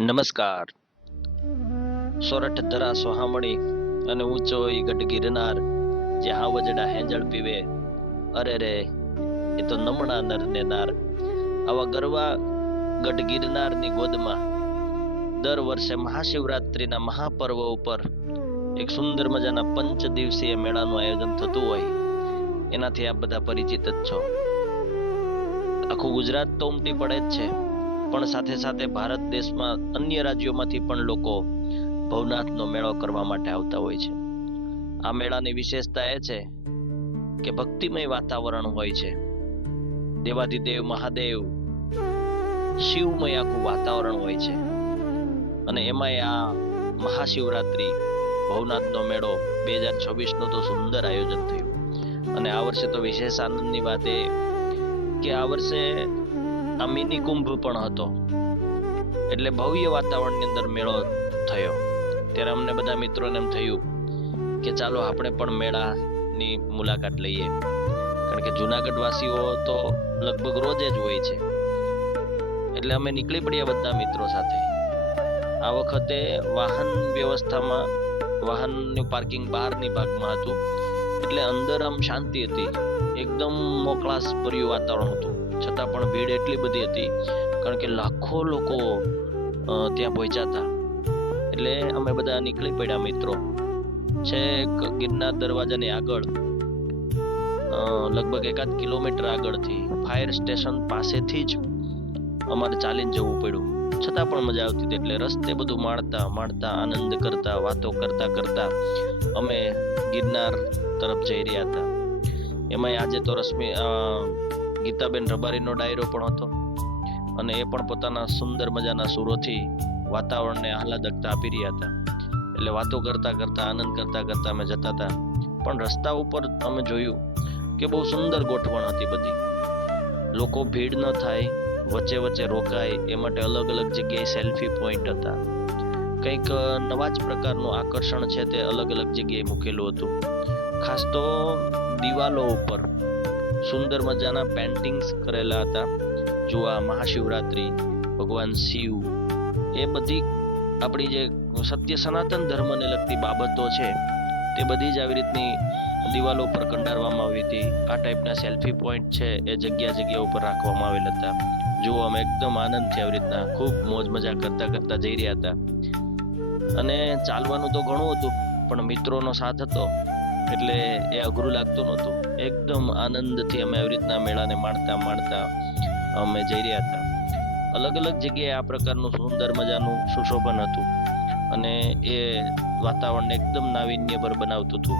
નમસ્કાર. સોરઠ ધરા સોહામણી અને ઊંચો ઈ ગઢ ગિરનાર જે હાવજડા હેંજળ પીવે. અરે રે, એ તો નમણા નર ને નાર. આવા ગરવા ગઢ ગિરનારની ગોદમાં દર વર્ષે મહાશિવરાત્રિના મહાપર્વ ઉપર એક સુંદર મજાના પંચ દિવસીય મેળાનું આયોજન થતું હોય. એનાથી આપ બધા પરિચિત જ છો. આખું ગુજરાત તો ઉમટી પડે જ છે. પણ સાથે સાથે ભારત દેશમાં અન્ય રાજ્યોમાંથી પણ લોકો ભવનાથનો મેળો કરવા માટે આવતા હોય છે. આ મેળાની વિશેષતા એ છે કે ભક્તિમય વાતાવરણ હોય છે. દેવાધિદેવ મહાદેવ શિવમય આખું વાતાવરણ હોય છે. અને એમાંય આ મહાશિવરાત્રિ ભવનાથનો મેળો બે હજાર છવ્વીસનું તો સુંદર આયોજન થયું. અને આ વર્ષે તો વિશેષ આનંદની વાત એ કે આ વર્ષે આ મિની કુંભ પણ હતો. એટલે ભવ્ય વાતાવરણની અંદર મેળો થયો. ત્યારે અમને બધા મિત્રોને એમ થયું કે ચાલો આપણે પણ મેળાની મુલાકાત લઈએ. કારણ કે જુનાગઢ વાસીઓ તો લગભગ રોજ જ હોય છે. એટલે અમે નીકળી પડ્યા બધા મિત્રો સાથે. આ વખતે વાહન વ્યવસ્થામાં, વાહનનું પાર્કિંગ બહારની ભાગમાં હતું. એટલે અંદર આમ શાંતિ હતી. એકદમ મોકળાશ ભર્યું વાતાવરણ હતું. છતાં પણ ભીડ એટલી બધી હતી, કારણ કે લાખો લોકો ત્યાં પહોંચ્યા હતા. એટલે અમે બધા નીકળી પડ્યા મિત્રો. છેક ગિરનાર દરવાજાની આગળ લગભગ એકાદ કિલોમીટર આગળથી ફાયર સ્ટેશન પાસેથી જ અમારે ચાલીને જવું પડ્યું. છતાં પણ મજા આવતી હતી, એટલે રસ્તે બધું માણતા માણતા, આનંદ કરતા, વાતો કરતા કરતા અમે ગિરનાર તરફ જઈ રહ્યા હતા. એમાંય આજે તો રશ્મિ ગીતાબેન રબારીનો ડાયરો પણ હતો અને એ પણ પોતાના સુંદર મજાના સુરોથી વાતાવરણને આહલાદકતા આપી રહ્યા હતા. એટલે વાતો કરતા કરતા, આનંદ કરતા કરતા અમે જતા હતા. પણ રસ્તા ઉપર અમે જોયું કે બહુ સુંદર ગોઠવણ હતી બધી. લોકો ભીડ ન થાય, વચ્ચે વચ્ચે રોકાય, એ માટે અલગ અલગ જગ્યાએ સેલ્ફી પોઈન્ટ હતા. કંઈક નવા જ પ્રકારનું આકર્ષણ છે તે અલગ અલગ જગ્યાએ મૂકેલું હતું. ખાસ તો દિવાલો ઉપર સુંદર મજાના પેન્ટિંગ્સ કરેલા હતા. જો આ મહાશિવરાત્રિ, ભગવાન શિવ, એ બધી આપણી જે સત્ય સનાતન ધર્મને લગતી બાબતો છે, તે બધી જ આવી રીતની દિવાલો ઉપર કંડારવામાં આવી હતી. આ ટાઈપના સેલ્ફી પોઈન્ટ છે, એ જગ્યા જગ્યા ઉપર રાખવામાં આવેલ હતા. જુઓ અમે એકદમ આનંદથી આવી રીતના ખૂબ મોજ મજા કરતા કરતા જઈ રહ્યા હતા. અને ચાલવાનું તો ઘણું હતું, પણ મિત્રોનો સાથ હતો, એટલે એ અઘરું લાગતું નહોતું. એકદમ આનંદથી અમે આવી રીતના મેળાને માણતા માણતા અમે જઈ રહ્યા હતા. અલગ અલગ જગ્યાએ આ પ્રકારનું સુંદર મજાનું સુશોભન હતું અને એ વાતાવરણને એકદમ નાવિન્યભર બનાવતું હતું.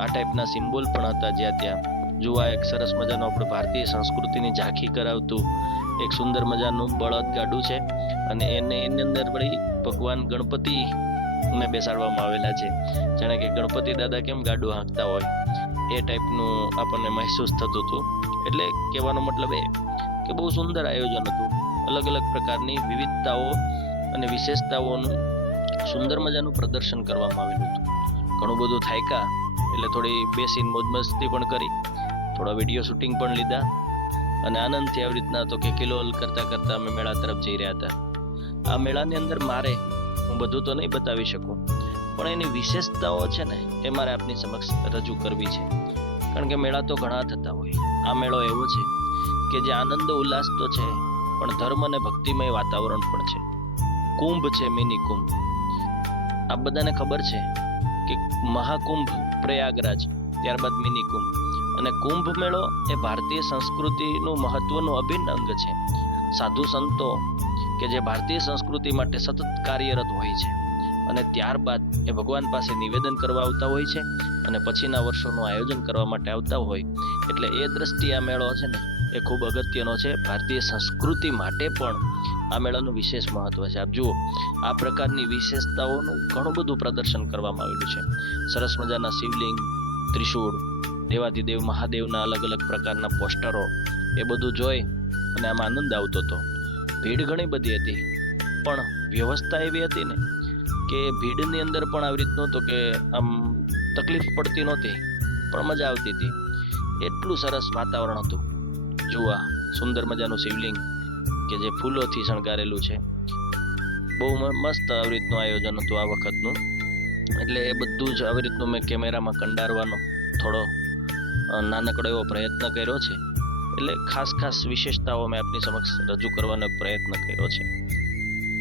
આ ટાઈપના સિમ્બોલ પણ હતા જ્યાં ત્યાં. જોવા એક સરસ મજાનું આપણે ભારતીય સંસ્કૃતિની ઝાંખી કરાવતું એક સુંદર મજાનું બળદ ગાડું છે અને એને એની અંદર વળી ભગવાન ગણપતિને બેસાડવામાં આવેલા છે. જાણે કે ગણપતિ દાદા કેમ ગાડું હાંકતા હોય? એ ટાઈપનું આપણને મહેસૂસ થતું હતું. એટલે કહેવાનો મતલબ એ કે બહુ સુંદર આયોજન હતું. અલગ અલગ પ્રકારની વિવિધતાઓ અને વિશેષતાઓનું સુંદર મજાનું પ્રદર્શન કરવામાં આવેલું હતું. ઘણું બધું થાયકા, એટલે થોડી બેસીને મોજ મસ્તી પણ કરી. થોડા વીડિયો શૂટિંગ પણ લીધા. અને આનંદથી આવી રીતના તો કે કિલોલ કરતાં કરતાં અમે મેળા તરફ જઈ રહ્યા હતા. આ મેળાની અંદર મારે, હું બધું તો નહીં બતાવી શકું. પણ એની વિશેષતાઓ છે ને, એ મારે આપની સમક્ષ રજૂ કરવી છે. કારણ કે મેળા તો ઘણા થતા હોય. આ મેળો એવો છે કે જે આનંદ ઉલ્લાસ તો છે, પણ ધર્મ અને ભક્તિમય વાતાવરણ પણ છે. કુંભ છે મિની કુંભ. આ બધાને ખબર છે કે મહાકુંભ પ્રયાગરાજ, ત્યારબાદ મિની કુંભ. અને કુંભ મેળો એ ભારતીય સંસ્કૃતિનું મહત્વનું અભિન્ન અંગ છે. સાધુ સંતો કે જે ભારતીય સંસ્કૃતિ માટે સતત કાર્યરત હોય છે. અને ત્યારબાદ એ ભગવાન પાસે નિવેદન કરવા આવતા હોય છે અને પછીના વર્ષોનું આયોજન કરવા માટે આવતા હોય. એટલે એ દ્રષ્ટિએ આ મેળો છે ને, એ ખૂબ અગત્યનો છે. ભારતીય સંસ્કૃતિ માટે પણ આ મેળાનું વિશેષ મહત્વ છે. આપ જુઓ, આ પ્રકારની વિશેષતાઓનું ઘણું બધું પ્રદર્શન કરવામાં આવેલું છે. સરસ મજાના શિવલિંગ, ત્રિશૂળ દેવાધિદેવ મહાદેવના અલગ અલગ પ્રકારના પોસ્ટરો, એ બધું જોઈ અને આમાં આનંદ આવતો હતો. ભીડ ઘણી બધી હતી, પણ વ્યવસ્થા એવી હતી ને કે ભીડની અંદર પણ આવી રીતનું હતું કે આમ તકલીફ પડતી નહોતી, પણ મજા આવતી હતી. એટલું સરસ વાતાવરણ હતું. જુઓ સુંદર મજાનું શિવલિંગ કે જે ફૂલોથી શણગારેલું છે. બહુ મસ્ત આવી રીતનું આયોજન હતું આ વખતનું. એટલે એ બધું જ આવી રીતનું મેં કેમેરામાં કંડારવાનો થોડો નાનકડો એવો પ્રયત્ન કર્યો છે. એટલે ખાસ ખાસ વિશેષતાઓ મેં આપની સમક્ષ રજૂ કરવાનો પ્રયત્ન કર્યો છે.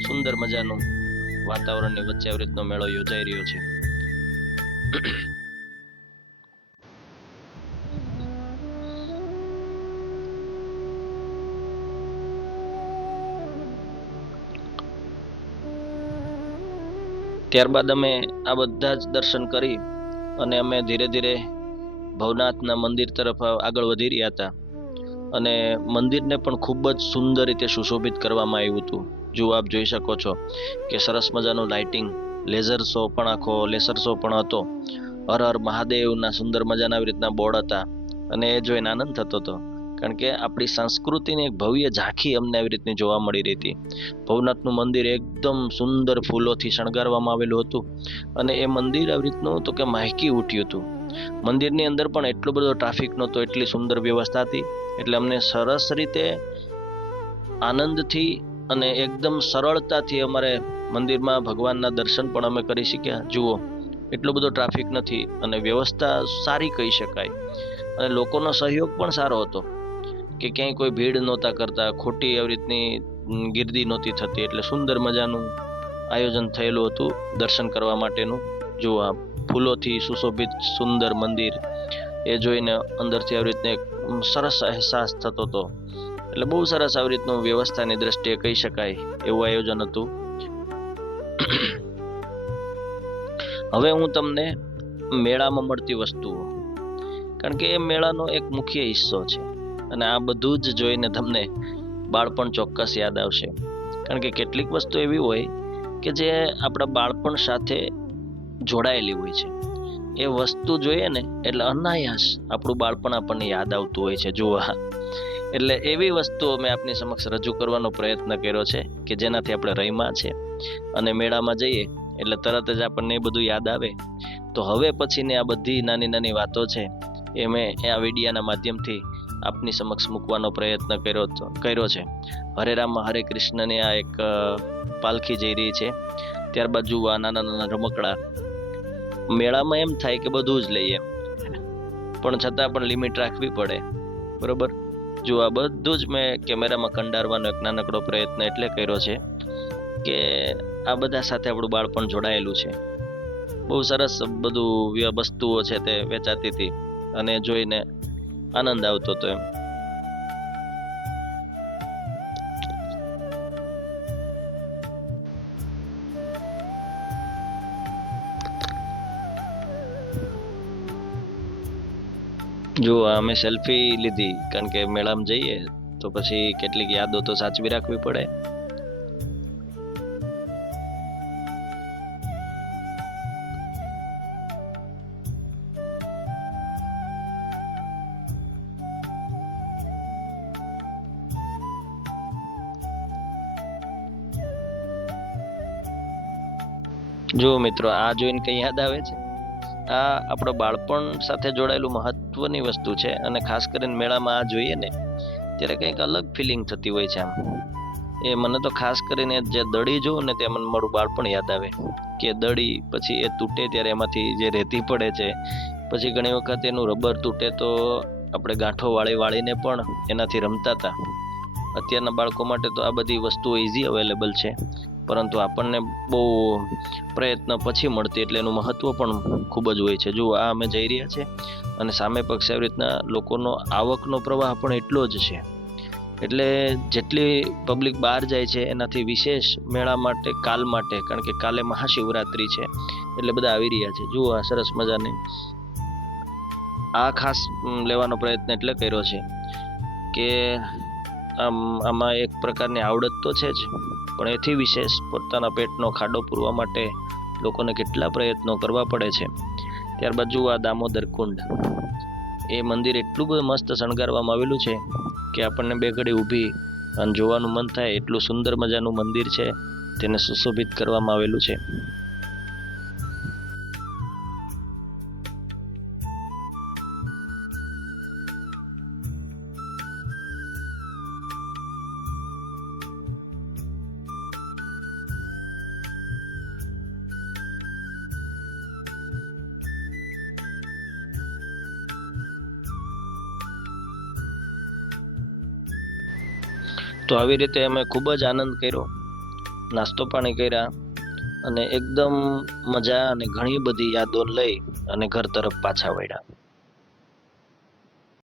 સુંદર મજાનું વાતાવરણની વચ્ચે આવી રીતનો મેળો યોજાઈ રહ્યો છે. ત્યારબાદ અમે આ બધા જ દર્શન કરી અને અમે ધીરે ધીરે ભવનાથના મંદિર તરફ આગળ વધી રહ્યા હતા. અને મંદિરને પણ ખૂબ જ સુંદર રીતે સુશોભિત કરવામાં આવ્યું હતું. જો આપ જોઈ શકો છો કે સરસ મજાનું લાઇટિંગ લેઝર શો પણ આખો લેસર શો પણ હતો. હર હર મહાદેવના સુંદર મજાના આવી રીતના બોર્ડ હતા અને એ જોઈને આનંદ થતો હતો. કારણ કે આપણી સંસ્કૃતિની એક ભવ્ય ઝાંખી અમને આવી રીતની જોવા મળી રહી હતી. ભવનાથનું મંદિર એકદમ સુંદર ફૂલોથી શણગારવામાં આવેલું હતું અને એ મંદિર આવી રીતનું તો કે મહેકી ઉઠ્યું હતું. મંદિરની અંદર પણ એટલો બધો ટ્રાફિક નહોતો, એટલી સુંદર વ્યવસ્થા હતી. એટલે અમને સરસ રીતે આનંદથી અને એકદમ સરળતાથી અમારે મંદિરમાં ભગવાનના દર્શન પણ અમે કરી શક્યા. જુઓ, એટલો બધો ટ્રાફિક નથી અને વ્યવસ્થા સારી કહી શકાય. અને લોકોનો સહયોગ પણ સારો હતો કે ક્યાંય કોઈ ભીડ નહોતા કરતા, ખોટી એવી રીતની ગીર્દી નહોતી થતી એટલે સુંદર મજાનું આયોજન થયેલું હતું દર્શન કરવા માટેનું. જો આ ફૂલોથી સુશોભિત સુંદર મંદિર. એ જોઈને અંદરથી આવી રીતને સરસ અહેસાસ થતો હતો. એટલે બહુ સરસ આવી રીતનું વ્યવસ્થાની દ્રષ્ટિએ કહી શકાય એવું આયોજન હતું. હવે હું તમને મેળામાં મળતી વસ્તુઓ, કારણ કે એ મેળાનો એક મુખ્ય હિસ્સો છે અને આ બધું જ જોઈને તમને બાળપણ ચોક્કસ યાદ આવશે. કારણ કે કેટલીક વસ્તુ એવી હોય કે જે આપણા બાળપણ સાથે જોડાયેલી હોય છે. એ વસ્તુ જોઈએ ને, એટલે અનાયાસ આપણું બાળપણ આપણને યાદ આવતું હોય છે જોવા એટલે એવી વસ્તુઓ મેં આપની સમક્ષ રજૂ કરવાનો પ્રયત્ન કર્યો છે કે જેનાથી આપણે રહીમાં છે અને મેળામાં જઈએ, એટલે તરત જ આપણને એ બધું યાદ આવે. તો હવે પછીની આ બધી નાની નાની વાતો છે એ મેં આ વિડીયાના માધ્યમથી આપની સમક્ષ મૂકવાનો પ્રયત્ન કર્યો કર્યો છે. હરે રામ, હરે કૃષ્ણની આ એક પાલખી જઈ રહી છે. ત્યારબાદ જુઓ આ નાના નાના રમકડા મેળામાં એમ થાય કે બધું જ લઈએ. પણ છતાં પણ લિમિટ રાખવી પડે. બરોબર? જો આ બધું જ મેં કેમેરામાં કંડારવાનો એક નાનકડો પ્રયત્ન એટલે કર્યો છે કે આ બધા સાથે આપણું બાળપણ જોડાયેલું છે. બહુ સરસ બધું વસ્તુઓ છે તે વેચાતી હતી અને જોઈને આનંદ આવતો હતો એમ. જો અમે સેલ્ફી લીધી, કારણ કે મેળામાં જઈએ, તો પછી કેટલીક યાદો તો સાચવી રાખવી પડે. જો મિત્રો, આ જોઈને કઈ યાદ આવે છે? આ આપણો બાળપણ સાથે જોડાયેલું મહત્વની વસ્તુ છે અને ખાસ કરીને મેળામાં આ જોઈએ ને, ત્યારે કંઈક અલગ ફિલિંગ થતી હોય છે આમ. એ મને તો ખાસ કરીને જે દડી જોઉં ને તે મને મારું બાળપણ યાદ આવે. કે દડી પછી એ તૂટે ત્યારે એમાંથી જે રેતી પડે છે, પછી ઘણી વખત એનું રબર તૂટે તો આપણે ગાંઠો વાળી વાળીને પણ એનાથી રમતા હતા અત્યારના બાળકો માટે તો આ બધી વસ્તુઓ ઇઝી અવેલેબલ છે. પરંતુ આપણને બહુ પ્રયત્ન પછી મળતી એટલે એનું મહત્ત્વ પણ ખૂબ જ હોય છે. જો આ અમે જઈ રહ્યા છે અને સામે પક્ષે આવી રીતના લોકોનો, આવકનો પ્રવાહ પણ એટલો જ છે. એટલે જેટલી પબ્લિક બહાર જાય છે, એનાથી વિશેષ મેળા માટે, કાલ માટે, કારણ કે કાલે મહાશિવરાત્રિ છે, એટલે બધા આવી રહ્યા છે. જુઓ, આ સરસ મજાની આ ખાસ લેવાનો પ્રયત્ન એટલે કર્યો છે કે આમ, આમાં એક પ્રકારની આવડત તો છે જ, પણ એથી વિશેષ પોતાના પેટનો ખાડો પૂરવા માટે લોકોને કેટલા પ્રયત્નો કરવા પડે છે. ત્યારબાદ જુઓ આ દામોદર કુંડ. એ મંદિર એટલું બધું મસ્ત શણગારવામાં આવેલું છે કે આપણને બે ઘડી ઊભી અને જોવાનું મન થાય એટલું સુંદર મજાનું મંદિર છે. તેને સુશોભિત કરવામાં આવેલું છે. તો આવી રીતે અમે ખૂબ જ આનંદ કર્યો. નાસ્તો પાણી કર્યા અને એકદમ મજા અને ઘણી બધી યાદો લઈ અને ઘર તરફ પાછા વળ્યા.